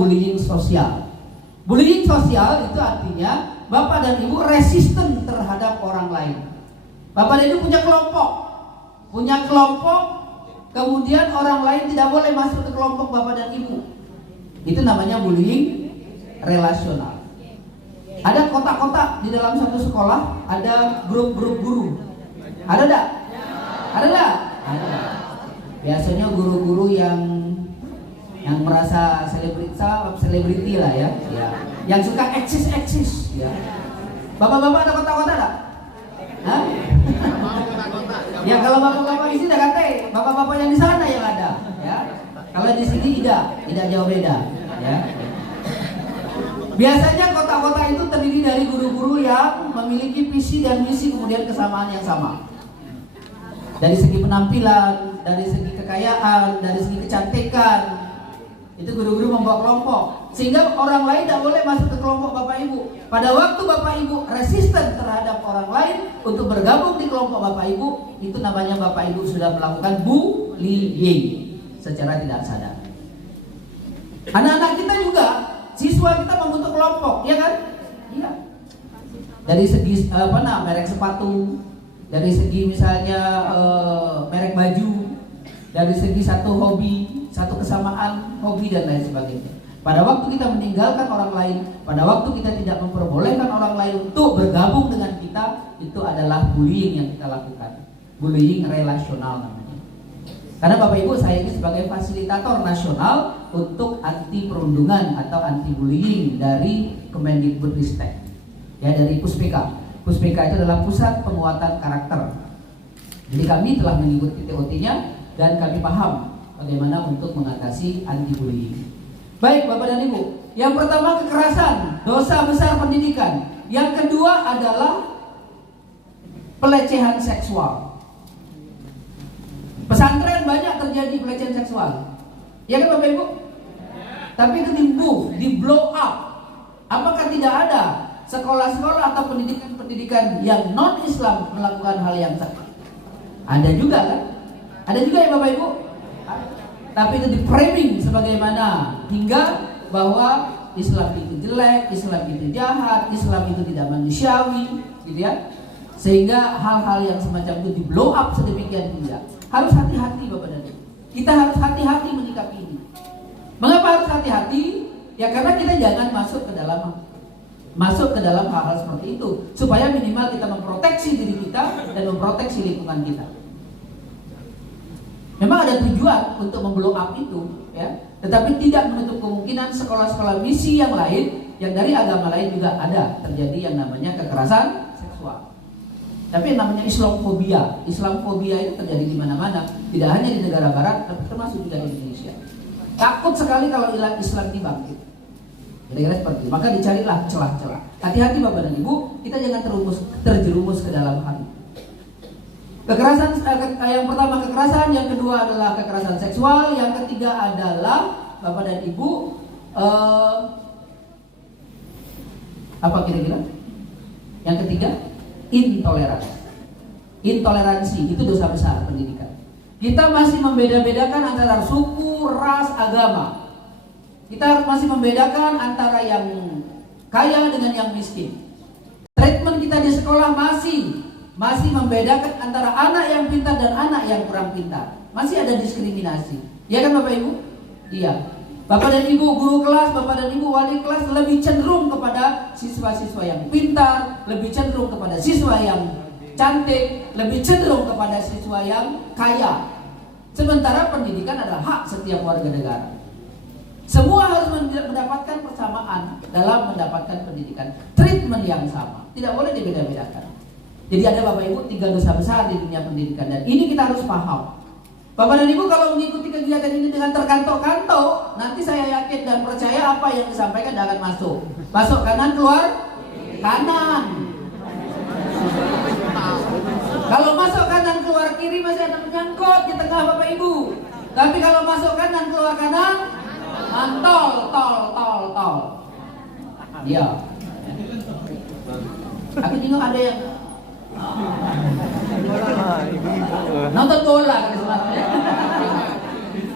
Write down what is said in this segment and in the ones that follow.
bullying sosial. Bullying sosial itu artinya Bapak dan Ibu resisten terhadap orang lain. Bapak dan Ibu punya kelompok, kemudian orang lain tidak boleh masuk ke kelompok Bapak dan Ibu. Itu namanya bullying relasional. Ada kotak-kotak di dalam satu sekolah, ada grup-grup guru. Ada enggak? Ada enggak? Ada. Biasanya guru-guru yang merasa selebriti lah ya. Yang suka eksis ya. Bapak-bapak ada kotak-kotak enggak? Hah? Ya kalau bapak-bapak di sini udah kata, bapak-bapak yang di sana yang ada ya. Kalau di sini tidak jauh beda ya. Biasanya kotak-kotak itu terdiri dari guru-guru yang memiliki visi dan misi kemudian kesamaan yang sama. Dari segi penampilan, dari segi kekayaan, dari segi kecantikan, itu guru-guru membawa kelompok. Sehingga orang lain tidak boleh masuk ke kelompok Bapak Ibu. Pada waktu Bapak Ibu resisten terhadap orang lain untuk bergabung di kelompok Bapak Ibu, itu namanya Bapak Ibu sudah melakukan bullying secara tidak sadar. Anak-anak kita juga, siswa kita membentuk kelompok, ya kan? Iya. Dari segi merek sepatu, dari segi misalnya merek baju, dari segi satu hobi, satu kesamaan hobi dan lain sebagainya. Pada waktu kita meninggalkan orang lain, pada waktu kita tidak memperbolehkan orang lain untuk bergabung dengan kita, itu adalah bullying yang kita lakukan. Bullying relasional namanya. Karena Bapak Ibu, saya ini sebagai fasilitator nasional untuk anti perundungan atau anti bullying dari Kemendikbudristek. Ya, dari Puspeka. Puspeka itu adalah Pusat Penguatan Karakter. Jadi kami telah mengikuti TOT-nya dan kami paham bagaimana untuk mengatasi anti bullying. Baik Bapak dan Ibu, yang pertama kekerasan, dosa besar pendidikan. Yang kedua adalah pelecehan seksual. Pesantren banyak terjadi pelecehan seksual. Ya kan Bapak Ibu? Tapi itu di blow up. Apakah tidak ada sekolah-sekolah atau pendidikan-pendidikan yang non-Islam melakukan hal yang sama? Ada juga kan? Ada juga ya Bapak Ibu? Tapi itu di framing sebagaimana hingga bahwa Islam itu jelek, Islam itu jahat, Islam itu tidak manusiawi, gitu ya. Sehingga hal-hal yang semacam itu di blow up sedemikian hingga. Harus hati-hati Bapak dan Ibu. Kita harus hati-hati menyikapi ini. Mengapa harus hati-hati? Ya karena kita jangan masuk ke dalam hal-hal seperti itu, supaya minimal kita memproteksi diri kita dan memproteksi lingkungan kita. Memang ada tujuan untuk memblow up itu, ya. Tetapi tidak menutup kemungkinan sekolah-sekolah misi yang lain, yang dari agama lain juga ada terjadi yang namanya kekerasan seksual. Tapi yang namanya Islamofobia itu terjadi di mana-mana, tidak hanya di negara Barat, tapi termasuk juga di Indonesia. Takut sekali kalau Islam dibangkit. Kira-kira seperti itu. Maka dicarilah celah-celah. Hati-hati Bapak dan Ibu, kita jangan terjerumus ke dalam hal itu. Kekerasan yang pertama kekerasan, yang kedua adalah kekerasan seksual, yang ketiga adalah Bapak dan Ibu apa kira-kira? Yang ketiga intoleransi. Intoleransi itu dosa besar pendidikan. Kita masih membeda-bedakan antara suku, ras, agama. Kita masih membedakan antara yang kaya dengan yang miskin. Treatment kita di sekolah masih membedakan antara anak yang pintar dan anak yang kurang pintar. Masih ada diskriminasi. Ya kan Bapak Ibu? Iya. Bapak dan Ibu guru kelas, Bapak dan Ibu wali kelas lebih cenderung kepada siswa-siswa yang pintar, lebih cenderung kepada siswa yang cantik, lebih cenderung kepada siswa yang kaya. Sementara pendidikan adalah hak setiap warga negara. Semua harus mendapatkan persamaan dalam mendapatkan pendidikan, treatment yang sama. Tidak boleh dibeda-bedakan. Jadi ada Bapak Ibu 3 dosa besar di dunia pendidikan, dan ini kita harus paham. Bapak dan Ibu kalau mengikuti kegiatan ini dengan terkantok-kantok, nanti saya yakin dan percaya apa yang disampaikan akan masuk. Masuk kanan, keluar kanan. Kalau masuk kanan, keluar kiri masih ada menyangkut di tengah Bapak Ibu. Tapi kalau masuk kanan, keluar kanan, tol. Iya. Aku tengok ada yang nonton bola kan.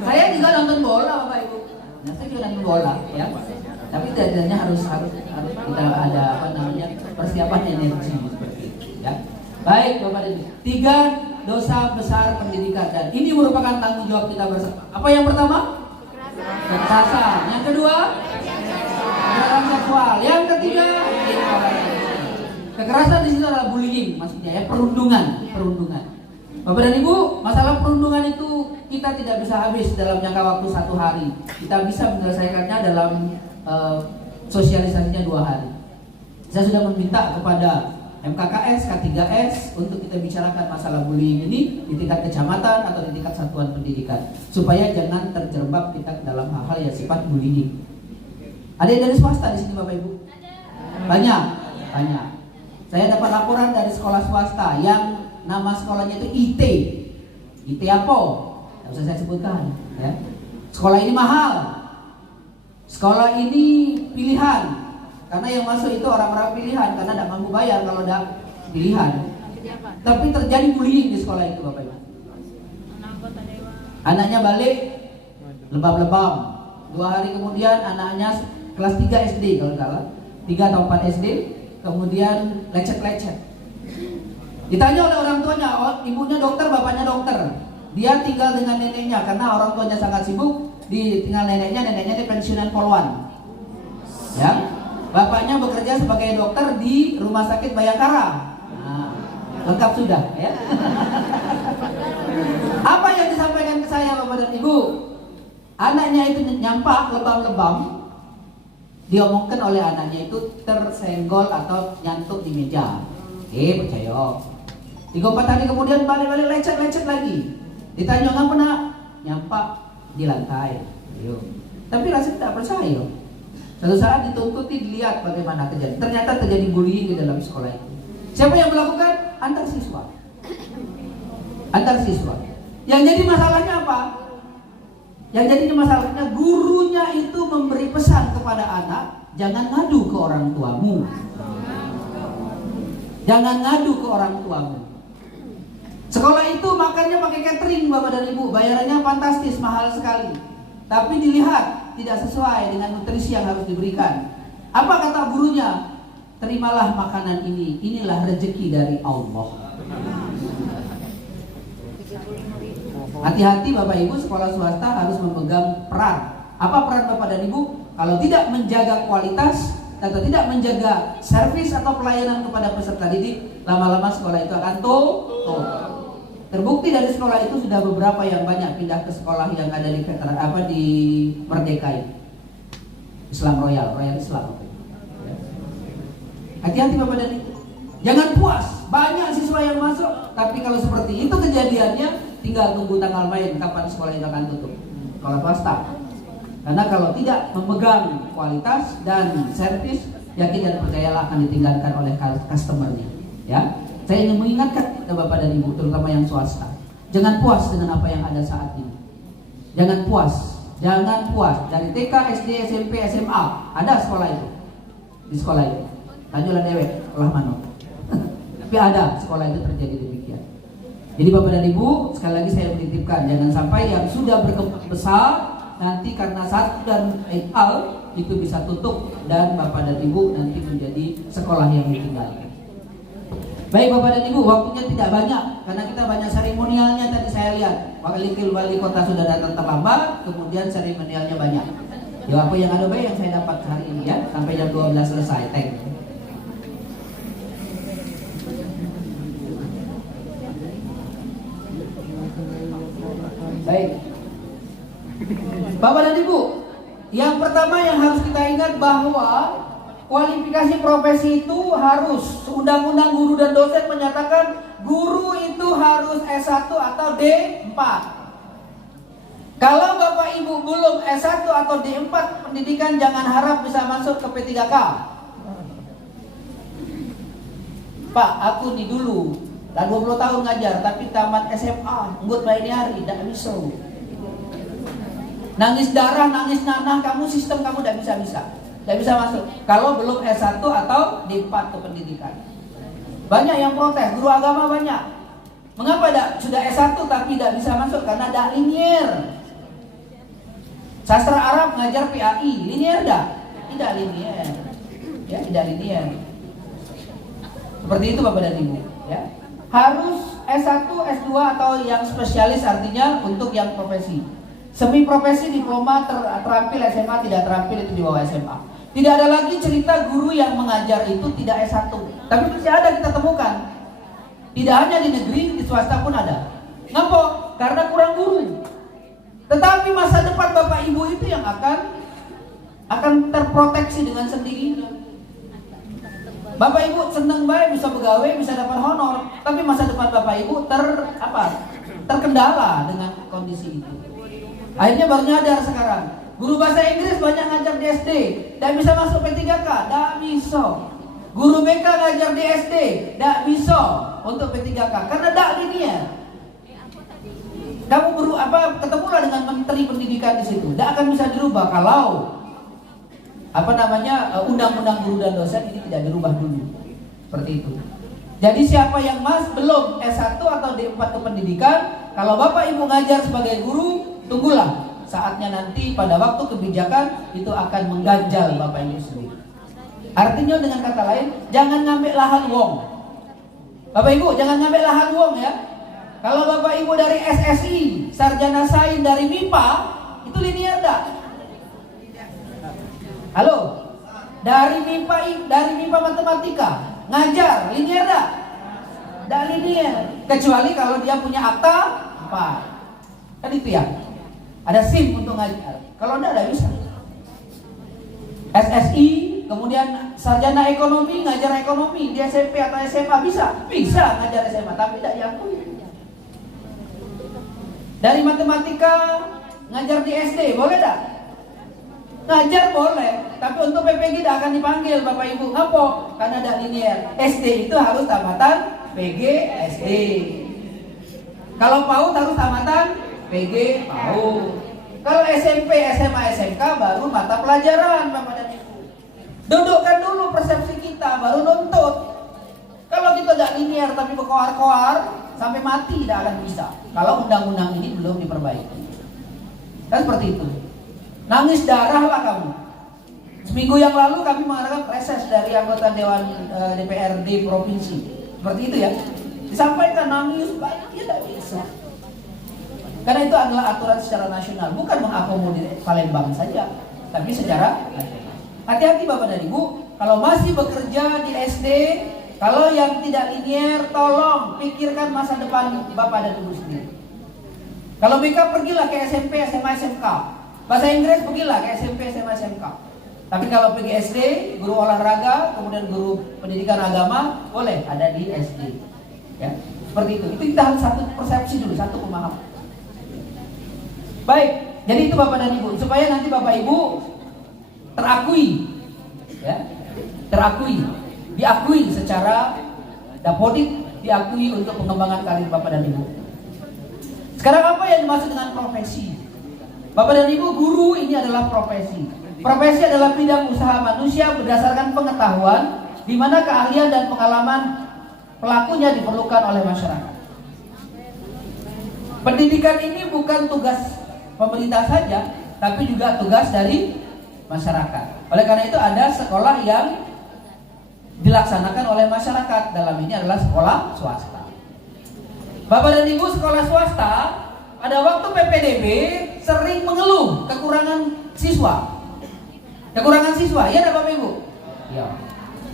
Saya juga nonton bola Bapak Ibu. Nah, saya juga main bola, ya. Tapi tidaknya harus kita ada persiapan energi seperti itu, ya. Baik, Bapak dan Ibu. 3 dosa besar pendidikan, dan ini merupakan tanggung jawab kita bersama. Apa yang pertama? Kekerasan. Yang kedua, kekerasan seksual. Yang ketiga, kekerasan di situ adalah bullying, maksudnya ya, perundungan. Bapak dan Ibu, masalah perundungan itu kita tidak bisa habis dalam jangka waktu 1 hari. Kita bisa menyelesaikannya dalam sosialisasinya 2 hari. Saya sudah meminta kepada MKKS, K3S untuk kita bicarakan masalah bullying ini di tingkat kecamatan atau di tingkat satuan pendidikan, supaya jangan terjerembab kita dalam hal-hal yang sifat bullying. Ada yang dari swasta di sini, Bapak Ibu? Banyak. Saya dapat laporan dari sekolah swasta yang nama sekolahnya itu IT apa? Tidak usah saya sebutkan, ya. Sekolah ini mahal. Sekolah ini pilihan, karena yang masuk itu orang-orang pilihan, karena tidak mampu bayar kalau tidak pilihan. Tapi terjadi bullying di sekolah itu, Bapak Ibu. Anaknya balik lebam-lebam. 2 hari kemudian anaknya kelas 3 SD kalau tidak salah, 3 atau 4 SD, kemudian lecet-lecet. Ditanya oleh orang tuanya, ibunya dokter, bapaknya dokter. Dia tinggal dengan neneknya karena orang tuanya sangat sibuk. Tinggal neneknya di pensiunan Poluan. Ya, bapaknya bekerja sebagai dokter di Rumah Sakit Bayangkara. Nah, lengkap sudah, ya. Apa yang disampaikan ke saya, Bapak dan Ibu? Anaknya itu nyampak lebam-lebam. Diomongkan oleh anaknya itu tersenggol atau nyantuk di meja. Percaya. 3-4 hari kemudian balik-balik lecet lagi. Ditanya ngapa nak? Nyampak di lantai. Tapi rasanya tidak percaya. Suatu saat dituntuti, dilihat bagaimana kejadian. Ternyata terjadi bullying di dalam sekolah itu. Siapa yang melakukan? Antar siswa. Yang jadi masalahnya apa? Yang jadi masalahnya gurunya itu memberi pesan kepada anak, jangan ngadu ke orang tuamu. Jangan ngadu ke orang tuamu. Sekolah itu makannya pakai catering, Bapak dan Ibu. Bayarannya fantastis, mahal sekali. Tapi dilihat tidak sesuai dengan nutrisi yang harus diberikan. Apa kata gurunya? Terimalah makanan ini. Inilah rezeki dari Allah. Hati-hati Bapak Ibu, sekolah swasta harus memegang peran. Apa peran Bapak dan Ibu? Kalau tidak menjaga kualitas atau tidak menjaga servis atau pelayanan kepada peserta didik, lama-lama sekolah itu akan tutup. Terbukti dari sekolah itu sudah beberapa yang banyak pindah ke sekolah yang ada di Merdeka, Islam Royal Islam. Hati-hati Bapak dan Ibu. Jangan puas, banyak siswa yang masuk, tapi kalau seperti itu kejadiannya, tinggal tunggu tanggal main kapan sekolah itu akan tutup. Kalau swasta. Karena kalau tidak memegang kualitas dan servis, yakin dan percayalah akan ditinggalkan oleh customer-nya. Ya. Saya ingin mengingatkan kepada Bapak dan Ibu, terutama yang swasta, jangan puas dengan apa yang ada saat ini. Jangan puas. Dari TK, SD, SMP, SMA ada sekolah itu. Di sekolah itu. Tanjulah dewek, olah mano. Tapi ada sekolah itu terjadi demikian. Jadi Bapak dan Ibu, sekali lagi saya menitipkan, jangan sampai yang sudah berkembang besar nanti karena satu dan hal itu bisa tutup dan Bapak dan Ibu nanti menjadi sekolah yang ditinggalkan. Baik Bapak dan Ibu, waktunya tidak banyak karena kita banyak seremonialnya tadi saya lihat. Wali kota sudah datang terlambat, kemudian seremonialnya banyak. Ya apa yang ada baik yang saya dapat hari ini ya, sampai jam 12 selesai. Thank you. Baik. Bapak dan Ibu, yang pertama yang harus kita ingat bahwa kualifikasi profesi itu harus, Undang-Undang Guru dan Dosen menyatakan guru itu harus S1 atau D4. Kalau Bapak Ibu belum S1 atau D4 pendidikan, jangan harap bisa masuk ke P3K. Pak, aku nih dulu dah 20 tahun ngajar, tapi tamat SMA, ngut bayi hari, tidak bisa. Nangis darah, nangis nanah, kamu sistem kamu tidak bisa masuk. Kalau belum S1 atau D4 ke pendidikan. Banyak yang protes, guru agama banyak. Mengapa sudah S1 tapi tidak bisa masuk? Karena tidak linear. Sastra Arab ngajar PAI, linear dah? Tidak linear. Ya, tidak linear. Seperti itu Bapak dan Ibu, ya. Harus S1, S2 atau yang spesialis, artinya untuk yang profesi. Semi profesi, diploma, terampil SMA, tidak terampil itu di bawah SMA. Tidak ada lagi cerita guru yang mengajar itu tidak S1. Tapi masih ada kita temukan. Tidak hanya di negeri, di swasta pun ada. Ngapa? Karena kurang guru. Tetapi masa depan Bapak Ibu itu yang akan terproteksi dengan sendirinya. Bapak Ibu senang baik bisa begawe, bisa dapat honor, tapi masa depan Bapak Ibu terkendala dengan kondisi itu. Akhirnya baru nyadar sekarang. Guru bahasa Inggris banyak ngajar di SD, tidak bisa masuk P3K, tidak bisa. Guru BK ngajar di SD, tidak bisa untuk P3K karena tidak linear. Kamu ketemulah dengan Menteri Pendidikan di situ, tidak akan bisa dirubah kalau undang-undang guru dan dosen ini tidak dirubah dulu. Seperti itu. Jadi siapa yang belum S1 atau D4 kependidikan, kalau Bapak Ibu ngajar sebagai guru, tunggulah saatnya nanti pada waktu kebijakan itu akan mengganjal Bapak Ibu sendiri. Artinya dengan kata lain, jangan ngambil lahan wong. Bapak Ibu jangan ngambil lahan wong ya. Kalau Bapak Ibu dari SSI, sarjana sains dari MIPA, itu linear dah. Halo, dari MIPA matematika ngajar linear dah? Dah linear. Kecuali kalau dia punya akta apa? Kan itu ya. Ada SIM untuk ngajar. Kalau enggak bisa. SSI, kemudian sarjana ekonomi ngajar ekonomi di SMP atau SMA bisa ngajar SMA, tapi tidak diakui. Dari matematika ngajar di SD boleh tak? Ngajar boleh, tapi untuk PPG tidak akan dipanggil Bapak Ibu. Ngapa? Karena tidak linear. SD itu harus tamatan PG SD. Kalau PAUD harus tamatan PG PAUD. Kalau SMP, SMA, SMK baru mata pelajaran Bapak dan Ibu. Dudukkan dulu persepsi kita, baru nuntut. Kalau kita tidak linear tapi berkoar-koar sampai mati tidak akan bisa. Kalau undang-undang ini belum diperbaiki. Kan seperti itu. Nangis darah lah kamu. Seminggu yang lalu kami mengadakan reses dari anggota Dewan DPRD Provinsi. Seperti itu ya. Disampaikan nangis banyak, ya tidak bisa. Karena itu adalah aturan secara nasional, bukan mengakomodir Palembang saja, tapi secara nasional. Hati-hati Bapak dan Ibu, kalau masih bekerja di SD, kalau yang tidak linear, tolong pikirkan masa depan Bapak dan Ibu sendiri. Kalau BK pergilah ke SMP, SMA, SMK. Bahasa Inggris pergilah ke SMP, SMA, SMK. Tapi kalau pergi SD, guru olahraga, kemudian guru pendidikan agama, boleh ada di SD. Ya, seperti itu. Itu kita harus satu persepsi dulu, satu pemahaman. Baik, jadi itu Bapak dan Ibu, supaya nanti Bapak Ibu terakui, ya, diakui secara dapodik, diakui untuk pengembangan karir Bapak dan Ibu. Sekarang apa yang dimaksud dengan profesi? Bapak dan Ibu, guru ini adalah profesi. Profesi adalah bidang usaha manusia berdasarkan pengetahuan, di mana keahlian dan pengalaman pelakunya diperlukan oleh masyarakat. Pendidikan ini bukan tugas pemerintah saja, tapi juga tugas dari masyarakat. Oleh karena itu ada sekolah yang dilaksanakan oleh masyarakat. Dalam ini adalah sekolah swasta. Bapak dan Ibu, sekolah swasta pada waktu PPDB sering mengeluh kekurangan siswa. Kekurangan siswa, ya Bapak Ibu? Ya.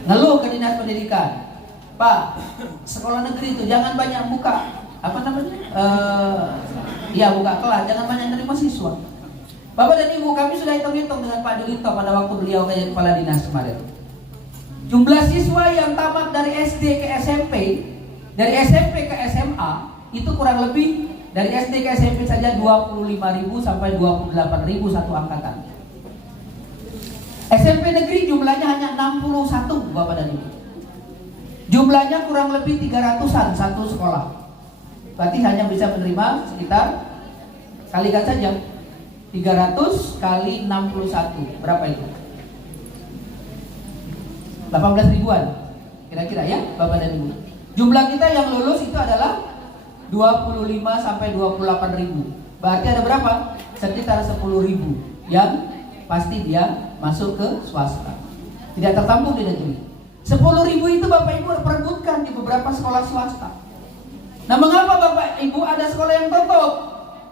Ngeluh ke Dinas Pendidikan. Pak, sekolah negeri itu jangan banyak buka buka kelas, jangan banyak menerima siswa. Bapak dan Ibu, kami sudah hitung-hitung dengan Pak Dulito pada waktu beliau jadi kepala dinas kemarin. Jumlah siswa yang tamat dari SD ke SMP, dari SMP ke SMA, itu kurang lebih dari SD ke SMP saja 25.000 sampai 28.000 satu angkatan. SMP negeri jumlahnya hanya 61 Bapak dan Ibu. Jumlahnya kurang lebih 300-an satu sekolah. Berarti hanya bisa menerima sekitar, kalikan saja 300 kali 61, berapa itu? 18 ribuan kira-kira ya Bapak dan Ibu. Jumlah kita yang lulus itu adalah 25 sampai 28 ribu. Berarti ada berapa? Sekitar 10 ribu yang pasti dia masuk ke swasta, tidak tertampung di negeri. 10.000 itu Bapak Ibu perebutkan di beberapa sekolah swasta. Nah, mengapa Bapak Ibu ada sekolah yang tutup?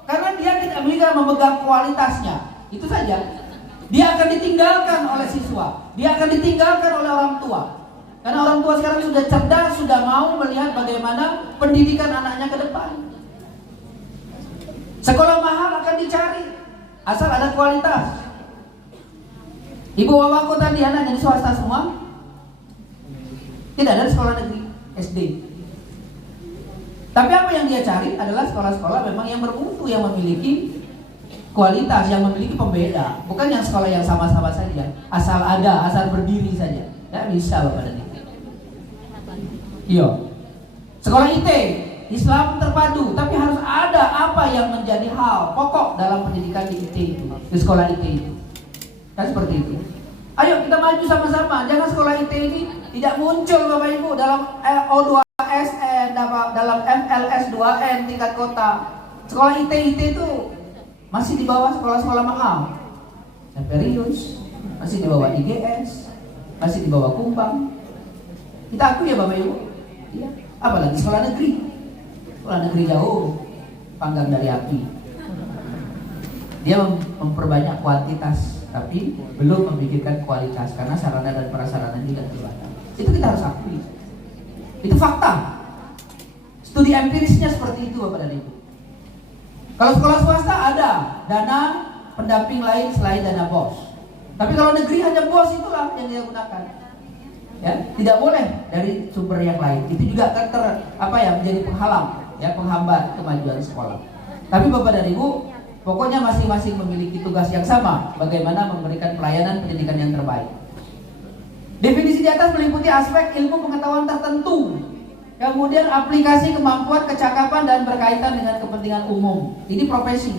Karena dia tidak bisa memegang kualitasnya. Itu saja. Dia akan ditinggalkan oleh siswa, dia akan ditinggalkan oleh orang tua. Karena orang tua sekarang sudah cerdas, sudah mau melihat bagaimana pendidikan anaknya ke depan. Sekolah mahal akan dicari, asal ada kualitas. Ibu bapakku tadi anaknya di swasta semua, tidak ada sekolah negeri SD. Tapi apa yang dia cari adalah sekolah-sekolah memang yang bermutu, yang memiliki kualitas, yang memiliki pembeda, bukan yang sekolah yang sama-sama saja, asal ada, asal berdiri saja. Tidak bisa Bapak dan Ibu. Iya. Sekolah IT, Islam terpadu, tapi harus ada apa yang menjadi hal pokok dalam pendidikan di IT itu, di sekolah IT itu. Kan seperti itu. Ayo kita maju sama-sama. Jangan sekolah IT ini tidak muncul Bapak Ibu dalam O2SN, dalam MLS 2N tingkat kota. Sekolah IT itu masih di bawah sekolah-sekolah mahal. Imperius, masih di bawah IGS, masih di bawah Kumbang. Kita akui ya Bapak Ibu. Iya. Apalagi sekolah negeri. Sekolah negeri jauh panggang dari api. Dia memperbanyak kuantitas, tapi belum memikirkan kualitas karena sarana dan prasarana tidak terbatas. Itu kita harus akui. Itu fakta. Studi empirisnya seperti itu Bapak dan Ibu. Kalau sekolah swasta ada dana pendamping lain selain dana BOS. Tapi kalau negeri hanya BOS itulah yang dia gunakan. Ya, tidak boleh dari sumber yang lain. Itu juga akan menjadi penghalang, ya, penghambat kemajuan sekolah. Tapi Bapak dan Ibu, pokoknya masing-masing memiliki tugas yang sama, bagaimana memberikan pelayanan pendidikan yang terbaik. Definisi di atas meliputi aspek ilmu pengetahuan tertentu, kemudian aplikasi kemampuan, kecakapan, dan berkaitan dengan kepentingan umum. Ini profesi.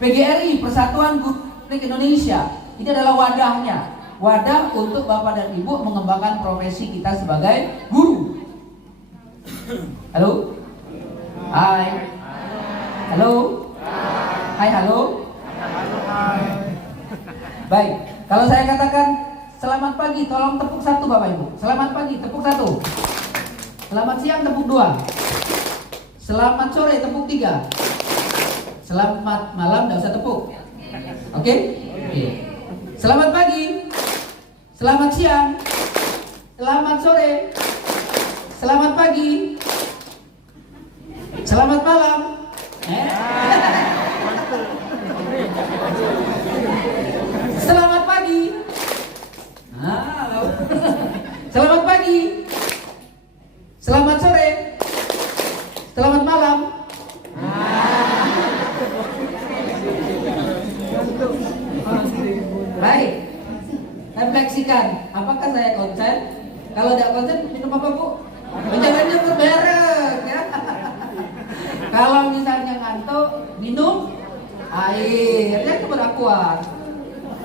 PGRI, Persatuan Guru Republik Indonesia, ini adalah wadahnya. Wadah untuk Bapak dan Ibu mengembangkan profesi kita sebagai guru. Halo? Hai. Halo? Hai, halo? Baik, kalau saya katakan selamat pagi, tolong tepuk satu Bapak Ibu. Selamat pagi, tepuk satu. Selamat siang, tepuk dua. Selamat sore, tepuk tiga. Selamat malam, tidak usah tepuk. Oke? Selamat pagi. Selamat siang. Selamat sore. Selamat pagi. Selamat malam. Selamat pagi. Selamat pagi. Selamat sore. Selamat malam. Baik. Refleksikan, apakah saya konsen? Kalau tidak konsen, minum apa Bu? Jangan nyebut merek ya. Kalau misalnya ngantuk, minum air. Ya kepada aqua.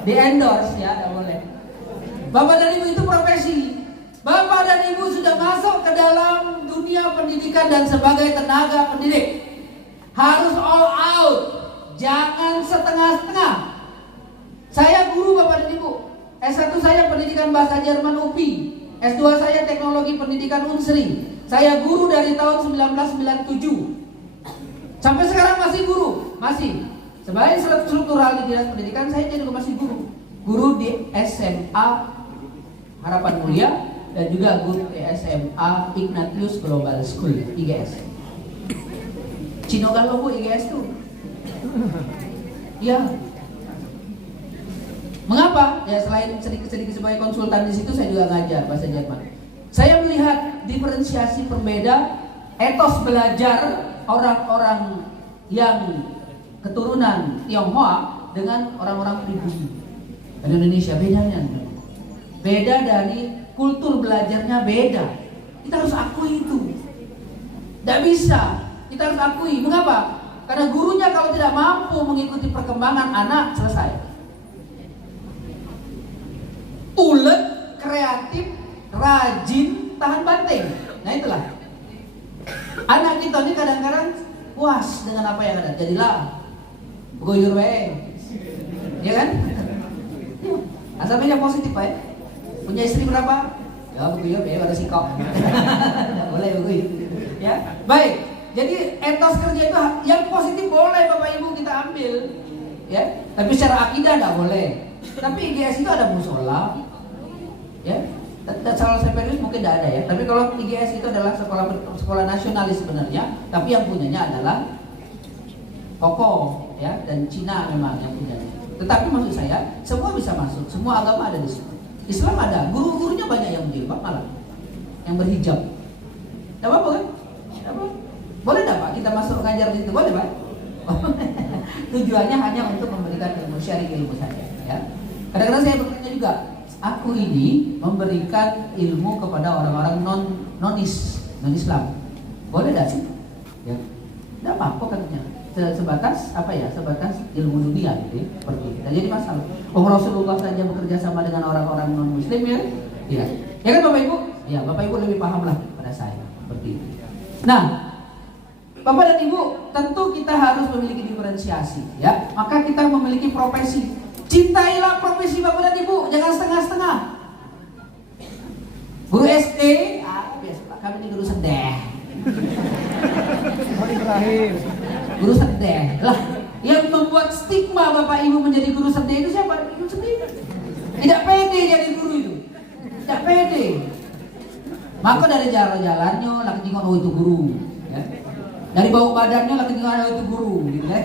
Di endorse ya, tidak boleh. Bapak dan Ibu itu profesi. Bapak dan Ibu sudah masuk ke dalam dunia pendidikan dan sebagai tenaga pendidik. Harus all out. Jangan setengah-setengah. Saya guru Bapak dan Ibu. S1 saya pendidikan bahasa Jerman UPI. S2 saya teknologi pendidikan Unsri. Saya guru dari tahun 1997. Sampai sekarang masih guru. Masih. Sebagai struktural di Dinas Pendidikan, saya juga masih guru. Guru di SMA Harapan Mulia dan juga guru di SMA Ignatius Global School, IGS. Cinogalo Bu IGS tuh. Ya. Mengapa? Ya selain sedikit-sedikit sebagai konsultan di situ, saya juga ngajar bahasa Jerman. Saya melihat diferensiasi berbeda etos belajar orang-orang yang keturunan Tionghoa dengan orang-orang pribumi di Indonesia. Bedanya beda dari kultur belajarnya beda. Kita harus akui itu. Tidak bisa. Kita harus akui. Mengapa? Karena gurunya kalau tidak mampu mengikuti perkembangan anak, selesai. Ulet, kreatif, rajin, tahan banting. Nah itulah. Anak kita ini kadang-kadang puas dengan apa yang ada. Jadilah goyur we. Ya kan? Asalnya yang positif Pak ya. Punya istri berapa? Ya begitu ya, ada sikap. Nggak boleh begitu. Ya, baik. Jadi etos kerja itu yang positif boleh Bapak Ibu kita ambil, ya. Tapi secara akidah nggak boleh. Tapi IGS itu ada musola, ya. Salah serius mungkin tidak ada ya. Tapi kalau IGS itu adalah sekolah nasionalis sebenarnya, tapi yang punyanya adalah Kokoh, ya, dan Cina memang yang punyanya. Tetapi maksud saya, semua bisa masuk, semua agama ada di situ. Islam ada, guru-gurunya banyak yang berjilbab malah, yang berhijab. Tidak apa-apa kan? Tidak apa. Boleh tidak Pak kita masuk ngajar di situ? Boleh Pak? Tujuannya hanya untuk memberikan ilmu syar'i, ilmu saja. Ya. Kadang-kadang saya bertanya juga, aku ini memberikan ilmu kepada orang-orang non Islam. Boleh tidak sih? Ya. Tidak apa-apa katanya. Sebatas apa ya? Sebatas ilmu dunia gitu ya, seperti itu. Jadi masalah. Oh Rasulullah saja bekerja sama dengan orang-orang non Muslim ya? Iya. Ya kan Bapak Ibu? Ya Bapak Ibu lebih paham lah pada saya seperti itu. Nah, Bapak dan Ibu, tentu kita harus memiliki diferensiasi ya. Maka kita memiliki profesi. Cintailah profesi Bapak dan Ibu, jangan setengah-setengah. Guru SD, biasa kami ini guru sedeh. Guru sedeh lah, yang membuat stigma Bapak Ibu menjadi guru sedeh itu siapa? Ibu sendiri. Tidak pede jadi guru itu, tidak pede. Maka dari jalan-jalannya, laki jenggot oh itu guru, ya. Dari bau badannya laki jenggot oh itu guru, gitu, ya.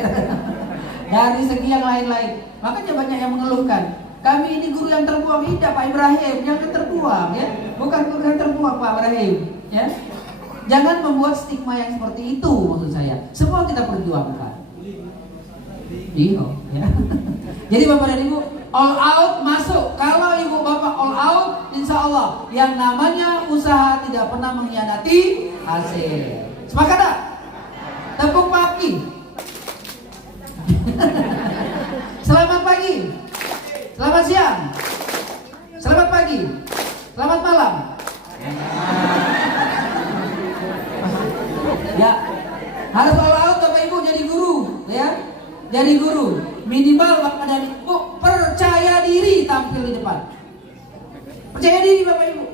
Dari segi yang lain-lain, makanya banyak yang mengeluhkan. Kami ini guru yang terbuang, tidak Pak Ibrahim, yang terbuang, ya, bukan guru yang terbuang Pak Ibrahim, ya. Jangan membuat stigma yang seperti itu maksud saya. Semua kita perjuangkan. Iya, ya. Jadi Bapak dan Ibu all out masuk. Kalau Ibu Bapak all out, insya Allah yang namanya usaha tidak pernah mengkhianati hasil. Sepakat tak? Tepuk pagi. Selamat pagi. Selamat siang. Selamat pagi. Selamat malam. Ya, harus all out Bapak Ibu jadi guru, ya. Jadi guru, minimal Bapak dan Ibu percaya diri tampil di depan. Percaya diri Bapak Ibu.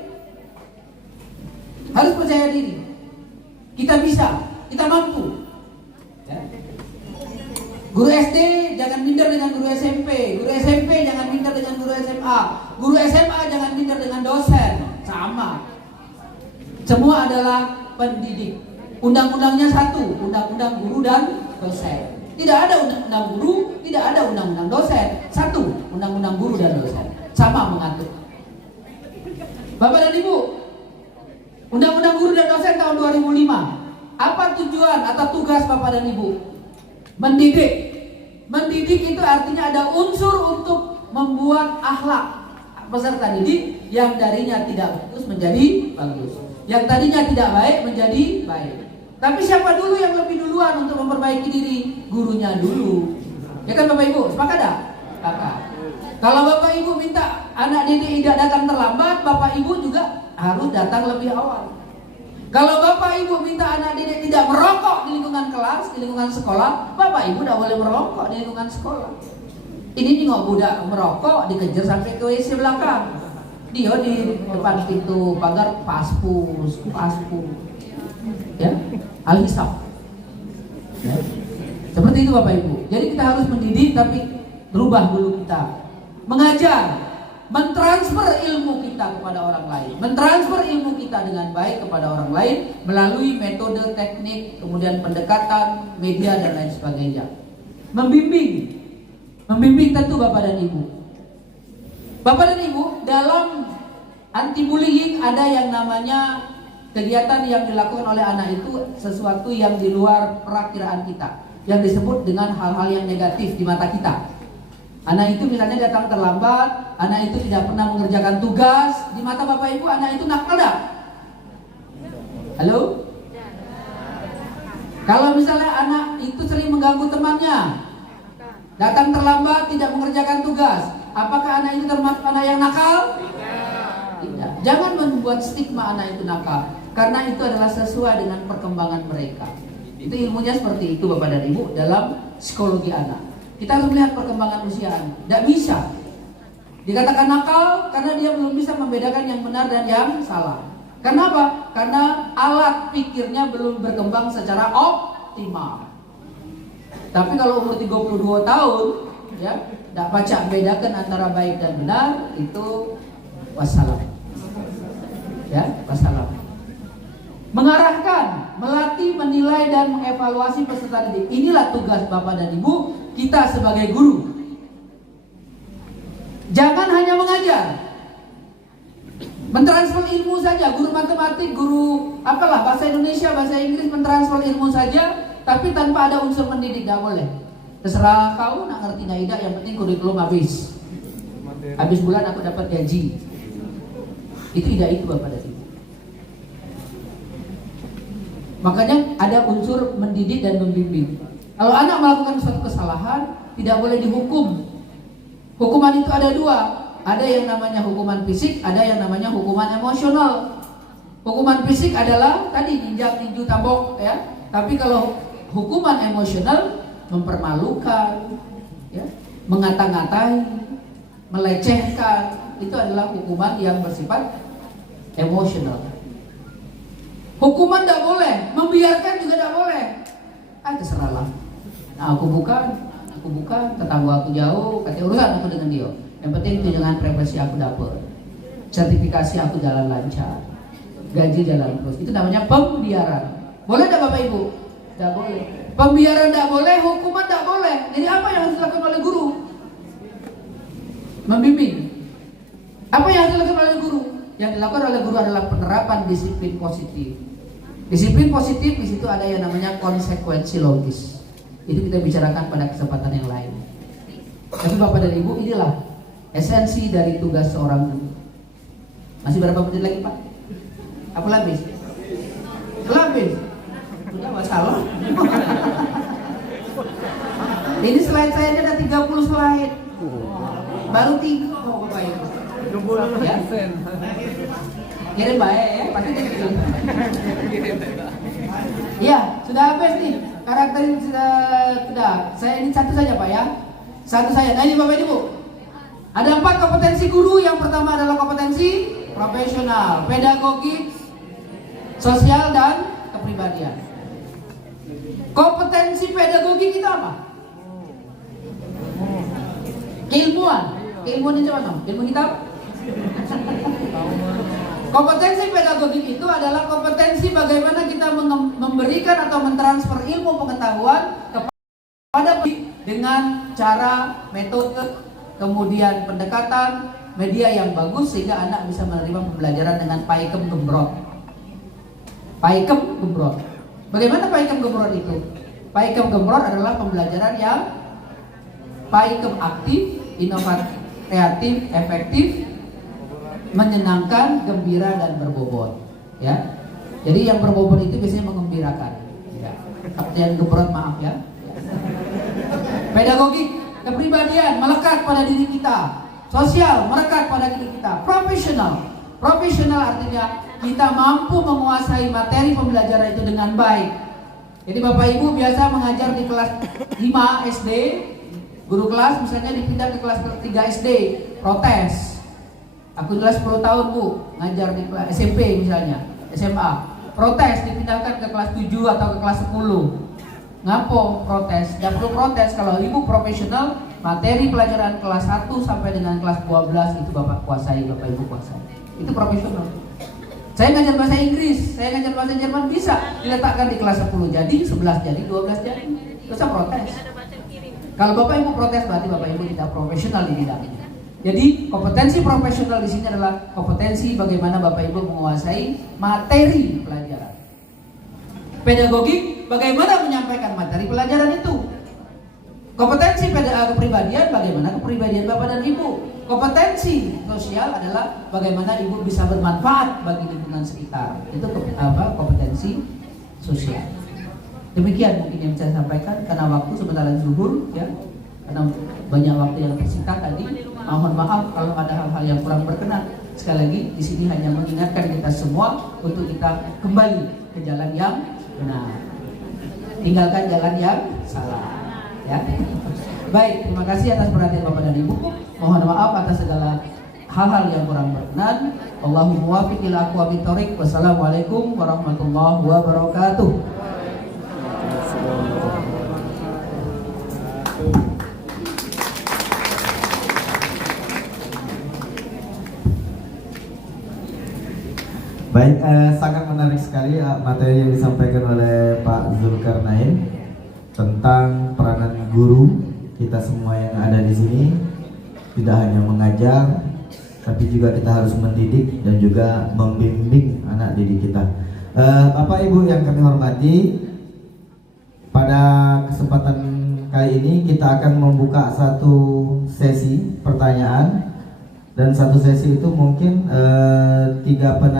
Harus percaya diri. Kita bisa, kita mampu. Ya. Guru SD jangan minder dengan guru SMP, guru SMP jangan minder dengan guru SMA, guru SMA jangan minder dengan dosen. Sama. Semua adalah pendidik. Undang-undangnya satu, undang-undang guru dan dosen. Tidak ada undang-undang guru, tidak ada undang-undang dosen. Satu, undang-undang guru dan dosen. Sama mengatur. Bapak dan Ibu, undang-undang guru dan dosen tahun 2005. Apa tujuan atau tugas Bapak dan Ibu? Mendidik. Mendidik itu artinya ada unsur untuk membuat akhlak peserta didik yang darinya tidak bagus menjadi bagus. Yang tadinya tidak baik menjadi baik. Tapi siapa dulu yang lebih duluan untuk memperbaiki diri? Gurunya dulu. Ya kan Bapak Ibu, sepakat tak? Sepakat. Kalau Bapak Ibu minta anak didik tidak datang terlambat, Bapak Ibu juga harus datang lebih awal. Kalau Bapak Ibu minta anak didik tidak merokok di lingkungan kelas, di lingkungan sekolah, Bapak Ibu tidak boleh merokok di lingkungan sekolah. Ini nggak budak merokok dikejar sampai ke WC belakang. Dia di depan pintu pagar paspus. Ya, al-hisab. Ya. Seperti itu Bapak Ibu. Jadi kita harus mendidik tapi berubah dulu kita. Mengajar, mentransfer ilmu kita kepada orang lain. Mentransfer ilmu kita dengan baik kepada orang lain melalui metode, teknik, kemudian pendekatan, media dan lain sebagainya. Membimbing. Membimbing tentu Bapak dan Ibu. Bapak dan Ibu, dalam anti bullying ada yang namanya kegiatan yang dilakukan oleh anak itu sesuatu yang di luar perakiraan kita, yang disebut dengan hal-hal yang negatif di mata kita. Anak itu misalnya datang terlambat, anak itu tidak pernah mengerjakan tugas. Di mata Bapak Ibu anak itu nakal tak? Halo? Kalau misalnya anak itu sering mengganggu temannya, datang terlambat, tidak mengerjakan tugas, apakah anak itu termasuk anak yang nakal? Tidak. Jangan membuat stigma anak itu nakal, karena itu adalah sesuai dengan perkembangan mereka. Itu ilmunya seperti itu Bapak dan Ibu dalam psikologi anak. Kita harus melihat perkembangan usia anak. Tidak bisa Dikatakan nakal karena dia belum bisa membedakan yang benar dan yang salah. Kenapa? Karena alat pikirnya belum berkembang secara optimal. Tapi kalau umur 32 tahun, ya, tidak baca bedakan antara baik dan benar, itu wassalam. Ya, wassalam. Mengarahkan, melatih, menilai, dan mengevaluasi peserta didik. Inilah tugas Bapak dan Ibu kita sebagai guru. Jangan hanya mengajar, mentransfer ilmu saja. Guru matematik, guru apalah, bahasa Indonesia, bahasa Inggris, mentransfer ilmu saja, tapi tanpa ada unsur mendidik, tidak boleh. Terserah kau nak ngerti tidak, yang penting kurikulum habis. Habis bulan aku dapat gaji. Itu tidak itu Bapak dan Ibu. Makanya ada unsur mendidik dan membimbing. Kalau anak melakukan suatu kesalahan, tidak boleh dihukum. Hukuman itu ada dua. Ada yang namanya hukuman fisik, ada yang namanya hukuman emosional. Hukuman fisik adalah tadi injak, tinju, tabok, ya. Tapi kalau hukuman emosional, mempermalukan, ya, mengata-ngatai, melecehkan, itu adalah hukuman yang bersifat emosional. Hukuman tidak boleh, membiarkan juga tidak boleh. Terserahlah. Nah, aku bukan, tetangga aku jauh, katanya urusan aku dengan dia. Yang penting tunjangan privasi aku dapat, sertifikasi aku jalan lancar, gaji jalan terus. Itu namanya pembiaran. Boleh tidak Bapak Ibu? Tidak boleh. Pembiaran tidak boleh, hukuman tidak boleh. Jadi apa yang harus dilakukan oleh guru? Membimbing. Apa yang harus dilakukan oleh guru? Yang dilakukan oleh guru adalah penerapan disiplin positif. Disiplin positif di situ ada yang namanya konsekuensi logis. Itu kita bicarakan pada kesempatan yang lain. Tapi Bapak dan Ibu, inilah esensi dari tugas seorang guru. Masih berapa menit lagi Pak? Aku habis. Habis. Sudah masalah. Ini slide saya ada 30 slide. Baru 3 Bapak Ibu. Ya. Kirim baik ya, pasti kirim. Iya, sudah habis nih. Karakter ini sudah. Saya ini satu saja Pak ya. Satu saja. Nah ini Bapak Ibu. Ada 4 kompetensi guru. Yang pertama adalah kompetensi profesional, pedagogik, sosial, dan kepribadian. Kompetensi pedagogik itu apa? Keilmuan. Keilmuan itu apa? Ilmu hitam? Kompetensi pedagogik itu adalah kompetensi bagaimana kita memberikan atau mentransfer ilmu pengetahuan kepada dengan cara, metode, kemudian pendekatan, media yang bagus sehingga anak bisa menerima pembelajaran dengan paikem gembrot. Paikem gembrot. Bagaimana paikem gembrot itu? Paikem gembrot adalah pembelajaran yang paikem aktif, inovatif, kreatif, efektif, menyenangkan, gembira, dan berbobot. Ya, jadi yang berbobot itu biasanya mengembirakan. Ya. Yang gembrot maaf ya. Pedagogik, kepribadian melekat pada diri kita. Sosial, melekat pada diri kita. Profesional, profesional artinya kita mampu menguasai materi pembelajaran itu dengan baik. Jadi Bapak Ibu biasa mengajar di kelas 5 SD, guru kelas misalnya dipindah ke kelas 3 SD, protes. Aku jelas 10 tahun Bu, ngajar di kelas SMP misalnya, SMA. Protes dipindahkan ke kelas 7 atau ke kelas 10. Ngapo protes? Tidak perlu protes kalau Ibu profesional, materi pelajaran kelas 1 sampai dengan kelas 12 itu Bapak kuasai, Bapak Ibu kuasai. Itu profesional. Saya ngajar bahasa Inggris, saya ngajar bahasa Jerman bisa diletakkan di kelas 10 jadi, 11 jadi, 12 jadi. Terus protes. Kalau Bapak Ibu protes berarti Bapak Ibu tidak profesional di bidang ini. Jadi kompetensi profesional di sini adalah kompetensi bagaimana Bapak Ibu menguasai materi pelajaran. Pedagogik, bagaimana menyampaikan materi pelajaran itu. Kompetensi kepribadian, bagaimana kepribadian Bapak dan Ibu. Kompetensi sosial adalah bagaimana Ibu bisa bermanfaat bagi lingkungan sekitar. Itu kompetensi sosial. Demikian mungkin yang saya sampaikan karena waktu sebentar lagi zuhur ya. Karena banyak waktu yang tersingkat tadi, mohon maaf kalau ada hal-hal yang kurang berkenan. Sekali lagi di sini hanya mengingatkan kita semua untuk kita kembali ke jalan yang benar, tinggalkan jalan yang salah. Ya, Baik, terima kasih atas perhatian Bapak dan Ibu. Mohon maaf atas segala hal-hal yang kurang berkenan. Allahumma muwaffiq ila aqwamit thoriq. Wassalamualaikum warahmatullahi wabarakatuh. Baik, sangat menarik sekali materi yang disampaikan oleh Pak Zulkarnain tentang peranan guru. Kita semua yang ada di sini tidak hanya mengajar, tapi juga kita harus mendidik dan juga membimbing anak didik kita. Bapak Ibu yang kami hormati, pada kesempatan kali ini kita akan membuka satu sesi pertanyaan, dan satu sesi itu mungkin 3 penanya